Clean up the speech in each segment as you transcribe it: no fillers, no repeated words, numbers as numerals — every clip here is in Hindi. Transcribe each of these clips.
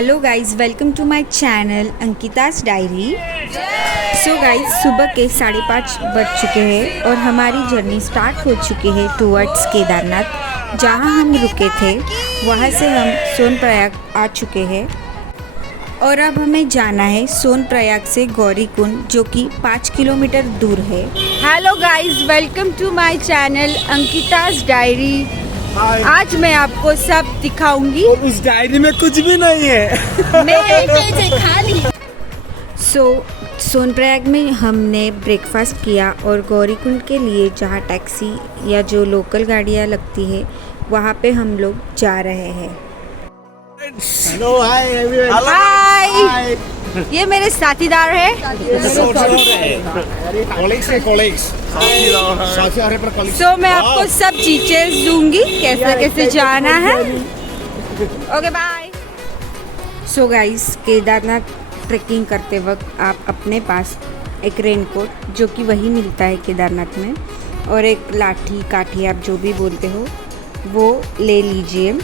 Hello guys, welcome to my channel Ankita's diary. So guys, सुबह के 5:30 बज चुके हैं और हमारी जर्नी स्टार्ट हो चुकी है टुवर्ड्स केदारनाथ। जहां हम रुके थे वहां से हम सोनप्रयाग आ चुके हैं और अब हमें जाना है सोनप्रयाग से गौरीकुंड, जो कि 5 किलोमीटर दूर है। Hello guys, welcome to my channel Ankita's diary. आज मैं आपको सब दिखाऊंगी। उस डायरी में कुछ भी नहीं है। सोनप्रयाग में हमने ब्रेकफास्ट किया और गौरीकुंड के लिए जहाँ टैक्सी या जो लोकल गाड़ियाँ लगती है वहाँ पे हम लोग जा रहे हैं। Hello, hi everyone. हाय, ये मेरे साथीदार है। सो मैं आपको सब डिटेल्स दूंगी कैसे कैसे जाना है। Okay bye. So guys, Kedarnath trekking करते वक्त आप अपने पास एक रेनकोट, जो कि वही मिलता है केदारनाथ में, और एक लाठी काठी आप जो भी बोलते हो वो ले लीजिए।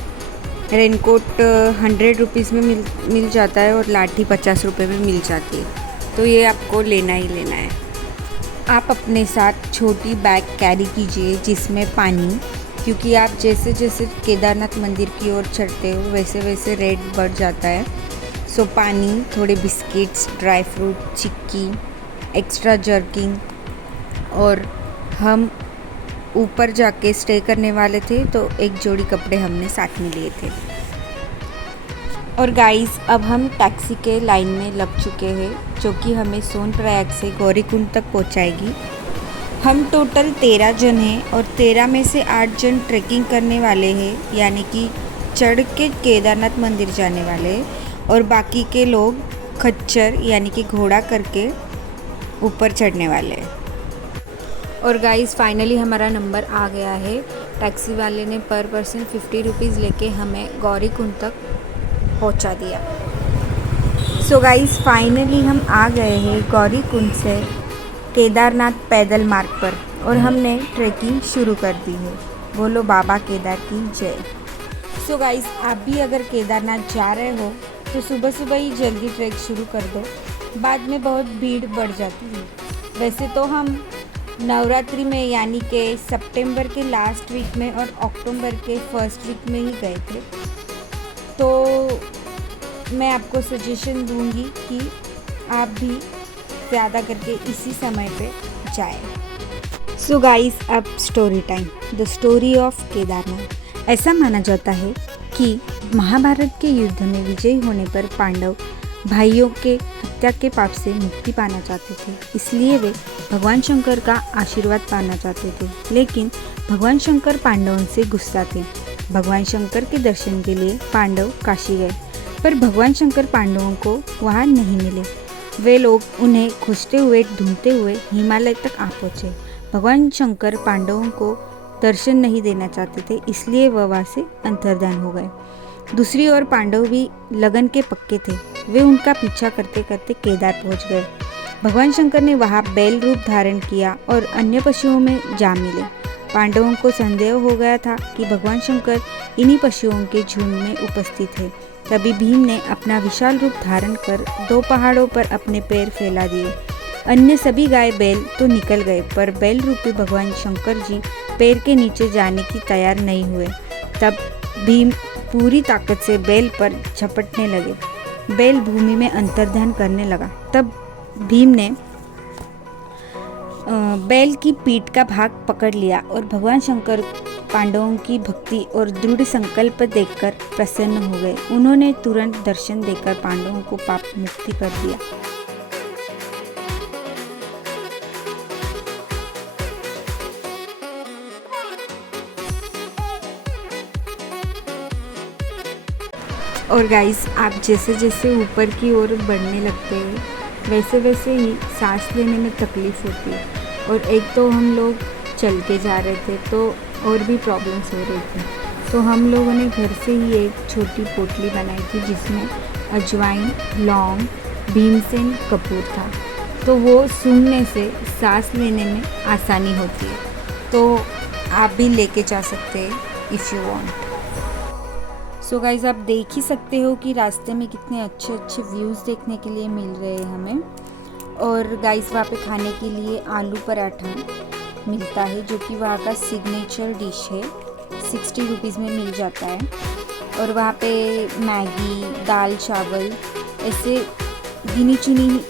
रेनकोट 100 रुपीज़ में मिल जाता है और लाठी 50 रुपये में मिल जाती है, तो ये आपको लेना ही लेना है। आप अपने साथ छोटी बैग कैरी कीजिए जिसमें पानी, क्योंकि आप जैसे जैसे केदारनाथ मंदिर की ओर चढ़ते हो वैसे वैसे रेट बढ़ जाता है। सो पानी, थोड़े बिस्किट्स, ड्राई फ्रूट, चिक्की, एक्स्ट्रा जर्किंग, और हम ऊपर जाके स्टे करने वाले थे तो एक जोड़ी कपड़े हमने साथ में लिए थे। और गाइस, अब हम टैक्सी के लाइन में लग चुके हैं, जो कि हमें सोनप्रयाग से गौरीकुंड तक पहुंचाएगी। हम टोटल 13 जन हैं और 13 में से 8 जन ट्रैकिंग करने वाले हैं, यानी कि चढ़ के केदारनाथ मंदिर जाने वाले हैं, और बाकी के लोग खच्चर यानी कि घोड़ा करके ऊपर चढ़ने वाले हैं। और गाइस, फाइनली हमारा नंबर आ गया है। टैक्सी वाले ने पर पर्सन 50 रुपीज़ लेके हमें गौरीकुंड तक पहुंचा दिया। सो गाइस, फाइनली हम आ गए हैं गौरीकुंड से केदारनाथ पैदल मार्ग पर और हमने ट्रैकिंग शुरू कर दी है। बोलो बाबा केदार की जय। सो गाइस, आप भी अगर केदारनाथ जा रहे हो तो सुबह सुबह ही जल्दी ट्रैक शुरू कर दो, बाद में बहुत भीड़ बढ़ जाती है। वैसे तो हम नवरात्रि में यानी कि सितंबर के लास्ट वीक में और अक्टूबर के फर्स्ट वीक में ही गए थे, तो मैं आपको सजेशन दूंगी कि आप भी ज़्यादा करके इसी समय पे जाएं। सो गाइस, अब story time. The story of Kedarnath. ऐसा माना जाता है कि महाभारत के युद्ध में विजयी होने पर पांडव भाइयों के हत्या के पाप से मुक्ति पाना चाहते थे, इसलिए वे भगवान शंकर का आशीर्वाद पाना चाहते थे। लेकिन भगवान शंकर पांडवों से गुस्सा थे। भगवान शंकर के दर्शन के लिए पांडव काशी गए, पर भगवान शंकर पांडवों को वहां नहीं मिले। वे लोग उन्हें खोजते हुए ढूंढते हुए हिमालय तक आ पहुँचे। भगवान शंकर पांडवों को दर्शन नहीं देना चाहते थे, इसलिए वह वहाँ से अंतर्धान हो गए। दूसरी ओर पांडव भी लगन के पक्के थे। वे उनका पीछा करते करते केदार पहुंच गए। भगवान शंकर ने वहां बैल रूप धारण किया और अन्य पशुओं में जा मिले। पांडवों को संदेह हो गया था कि भगवान शंकर इन्हीं पशुओं के झुंड में उपस्थित है। तभी भीम ने अपना विशाल रूप धारण कर 2 पहाड़ों पर अपने पैर फैला दिए। अन्य सभी गाय बैल तो निकल गए, पर बैल रूपी भगवान शंकर जी पैर के नीचे जाने की तैयार नहीं हुए। तब भीम पूरी ताकत से बैल पर झपटने लगे। बैल भूमि में अंतर्धान करने लगा। तब भीम ने बैल की पीठ का भाग पकड़ लिया और भगवान शंकर पांडवों की भक्ति और दृढ़ संकल्प देखकर प्रसन्न हो गए। उन्होंने तुरंत दर्शन देकर पांडवों को पाप मुक्ति कर दिया। और गाइस, आप जैसे जैसे ऊपर की ओर बढ़ने लगते हैं वैसे वैसे ही सांस लेने में तकलीफ़ होती है। और एक तो हम लोग चल के जा रहे थे तो और भी प्रॉब्लम्स हो रही थी, तो हम लोगों ने घर से ही एक छोटी पोटली बनाई थी जिसमें अजवाइन, लौंग, भीमसेन, कपूर था। तो वो सूंघने से सांस लेने में आसानी होती है, तो आप भी लेके जा सकते हैं if you want. So guys आप देख ही सकते हो कि रास्ते में कितने अच्छे अच्छे व्यूज़ देखने के लिए मिल रहे हैं हमें। और गाइस वहाँ पे खाने के लिए आलू पराठा मिलता है जो कि वहाँ का सिग्नेचर डिश है। 60 रुपीज़ में मिल जाता है। और वहाँ पे मैगी, दाल चावल ऐसे गिनी चुनी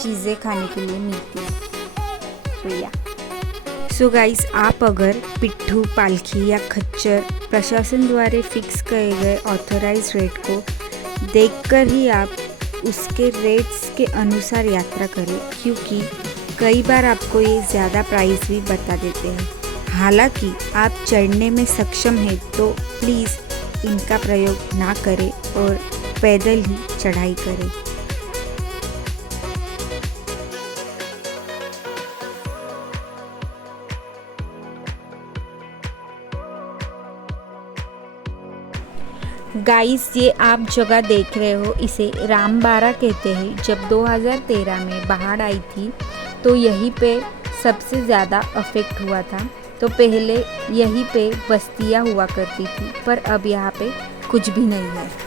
चीज़ें खाने के लिए मिलती है। सो गाइस आप अगर पिट्ठू, पालकी या खच्चर प्रशासन द्वारा फिक्स किए गए ऑथराइज रेट को देखकर ही आप उसके रेट्स के अनुसार यात्रा करें, क्योंकि कई बार आपको ये ज़्यादा प्राइस भी बता देते हैं। हालांकि आप चढ़ने में सक्षम हैं तो प्लीज़ इनका प्रयोग ना करें और पैदल ही चढ़ाई करें। गाइस ये आप जगह देख रहे हो इसे रामबारा कहते हैं। जब 2013 में बाढ़ आई थी तो यहीं पे सबसे ज़्यादा अफेक्ट हुआ था। तो पहले यहीं पे बस्तियाँ हुआ करती थी, पर अब यहाँ पे कुछ भी नहीं है।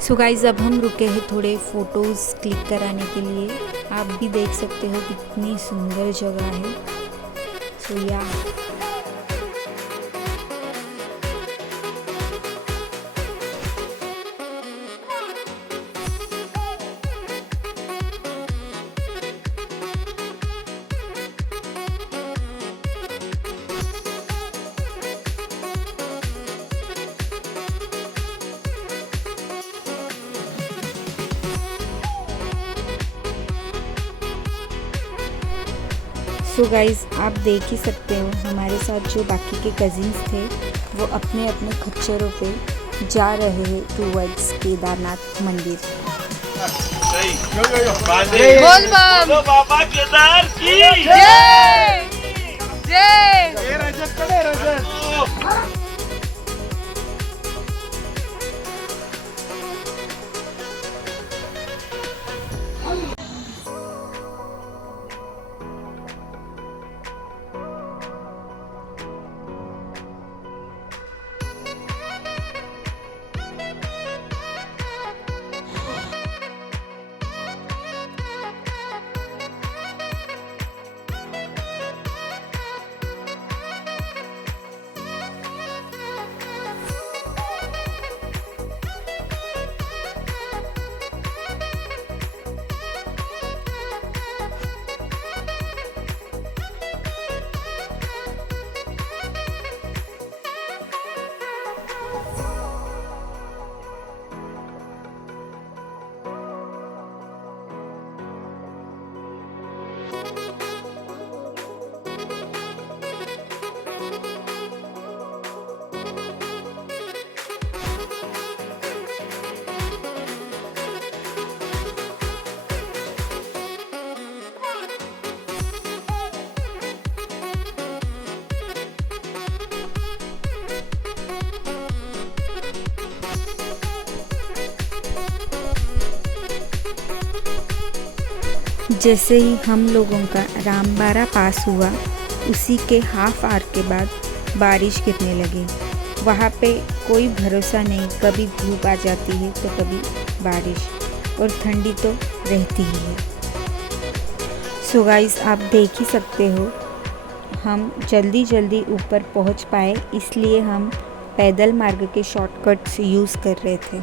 सो गाइस अब हम रुके हैं थोड़े फ़ोटोज़ क्लिक कराने के लिए। आप भी देख सकते हो कितनी सुंदर जगह है। सो या सो गाइज़ आप देख ही सकते हो हमारे साथ जो बाकी के कज़िन्स थे वो अपने अपने खच्चरों पे जा रहे हैं टूवर्ड्स केदारनाथ मंदिर। बोल बम बाबा केदार की जय जय। जैसे ही हम लोगों का रामबारा पास हुआ उसी के हाफ आवर के बाद बारिश गिरने लगी। वहाँ पे कोई भरोसा नहीं, कभी धूप आ जाती है तो कभी बारिश, और ठंडी तो रहती ही है। सो गाइस आप देख ही सकते हो हम जल्दी जल्दी ऊपर पहुँच पाए, इसलिए हम पैदल मार्ग के शॉर्टकट्स यूज़ कर रहे थे।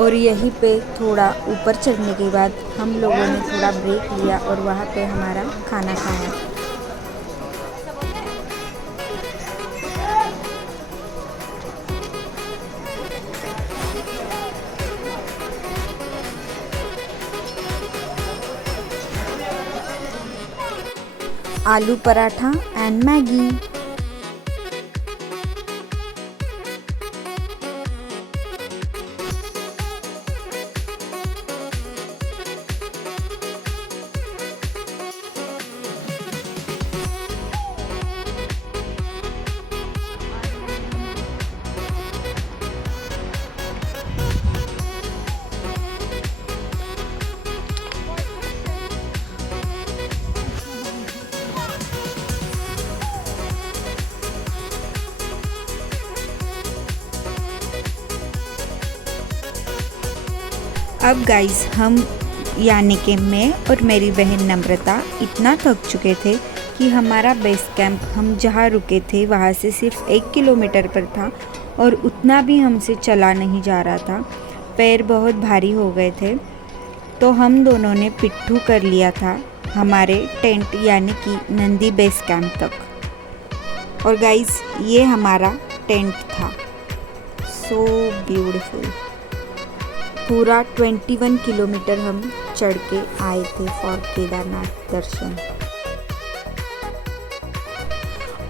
और यहीं पे थोड़ा ऊपर चढ़ने के बाद हम लोगों ने थोड़ा ब्रेक लिया और वहाँ पे हमारा खाना खाया। आलू पराठा एंड मैगी। अब गाइस हम यानी कि मैं और मेरी बहन नम्रता इतना थक चुके थे कि हमारा बेस कैंप हम जहाँ रुके थे वहाँ से सिर्फ 1 किलोमीटर पर था और उतना भी हमसे चला नहीं जा रहा था। पैर बहुत भारी हो गए थे, तो हम दोनों ने पिट्ठू कर लिया था हमारे टेंट यानी कि नंदी बेस कैंप तक। और गाइस ये हमारा टेंट था, सो ब्यूटीफुल। पूरा 21 किलोमीटर हम चढ़ के आए थे फॉर केदारनाथ दर्शन।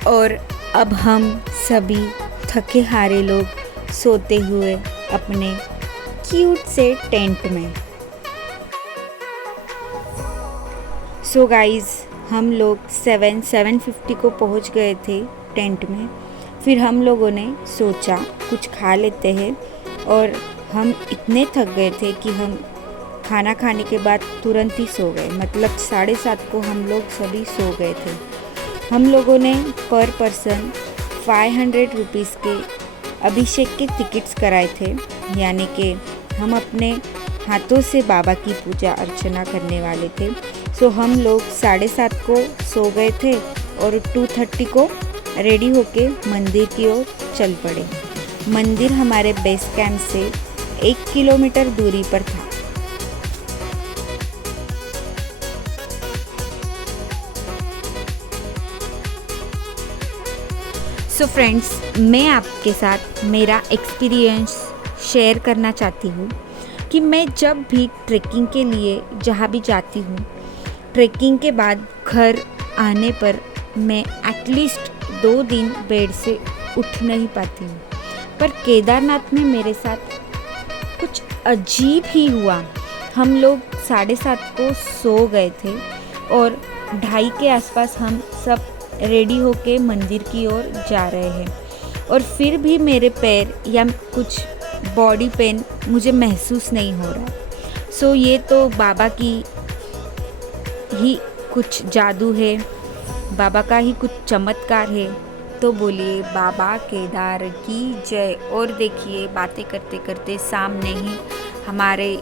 और अब हम सभी थके हारे लोग सोते हुए अपने क्यूट से टेंट में। सो गाइस हम लोग 750 को पहुंच गए थे टेंट में। फिर हम लोगों ने सोचा कुछ खा लेते हैं, और हम इतने थक गए थे कि हम खाना खाने के बाद तुरंत ही सो गए। मतलब 7:30 को हम लोग सभी सो गए थे। हम लोगों ने पर पर्सन 500 रुपीज़ के अभिषेक के टिकट्स कराए थे, यानी कि हम अपने हाथों से बाबा की पूजा अर्चना करने वाले थे। सो हम लोग 7:30 को सो गए थे और 2:30 को रेडी होके मंदिर की ओर चल पड़े। मंदिर हमारे बेस कैंप से 1 किलोमीटर दूरी पर था। सो फ्रेंड्स, मैं आपके साथ मेरा एक्सपीरियंस शेयर करना चाहती हूँ कि मैं जब भी ट्रैकिंग के लिए जहाँ भी जाती हूँ, ट्रैकिंग के बाद घर आने पर मैं एटलीस्ट 2 दिन बेड से उठ नहीं पाती हूँ। पर केदारनाथ में मेरे साथ कुछ अजीब ही हुआ। हम लोग 7:30 को सो गए थे और 2:30 के आसपास हम सब रेडी होके मंदिर की ओर जा रहे हैं, और फिर भी मेरे पैर या कुछ बॉडी पेन मुझे महसूस नहीं हो रहा। सो ये तो बाबा की ही कुछ जादू है, बाबा का ही कुछ चमत्कार है। तो बोलिए बाबा केदार की जय। और देखिए बातें करते करते सामने ही हमारे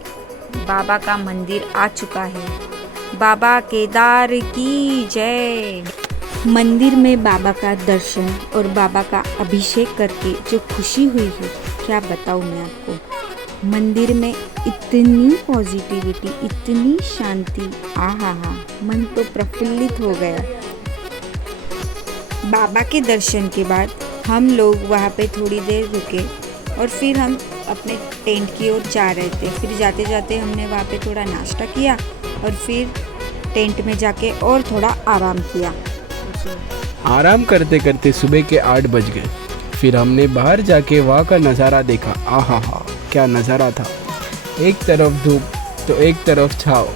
बाबा का मंदिर आ चुका है। बाबा केदार की जय। मंदिर में बाबा का दर्शन और बाबा का अभिषेक करके जो खुशी हुई है, क्या बताऊँ मैं आपको। मंदिर में इतनी पॉजिटिविटी, इतनी शांति, आहा हा, मन तो प्रफुल्लित हो गया। बाबा के दर्शन के बाद हम लोग वहाँ पे थोड़ी देर रुके और फिर हम अपने टेंट की ओर जा रहे थे। फिर जाते जाते हमने वहाँ पे थोड़ा नाश्ता किया और फिर टेंट में जाके और थोड़ा आराम किया। आराम करते करते सुबह के 8 बज गए। फिर हमने बाहर जाके वहाँ का नज़ारा देखा। आहा हा, क्या नज़ारा था। एक तरफ धूप तो एक तरफ छाव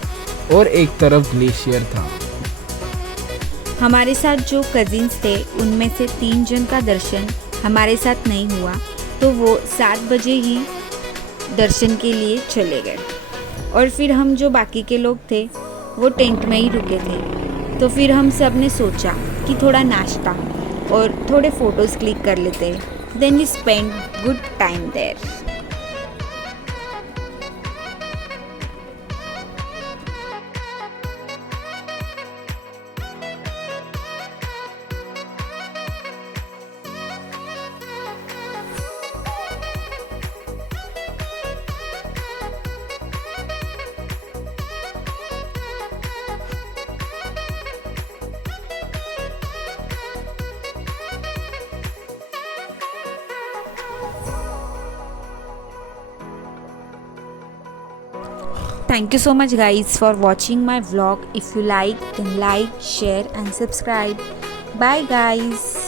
और एक तरफ ग्लेशियर था। हमारे साथ जो कजिन्स थे उनमें से 3 जन का दर्शन हमारे साथ नहीं हुआ, तो वो 7 बजे ही दर्शन के लिए चले गए। और फिर हम जो बाकी के लोग थे वो टेंट में ही रुके थे। तो फिर हम सब ने सोचा कि थोड़ा नाश्ता और थोड़े फ़ोटोज़ क्लिक कर लेते हैं। Then we spend good time there. thank you so much guys for watching my vlog. If you like, then like, share and subscribe. Bye guys.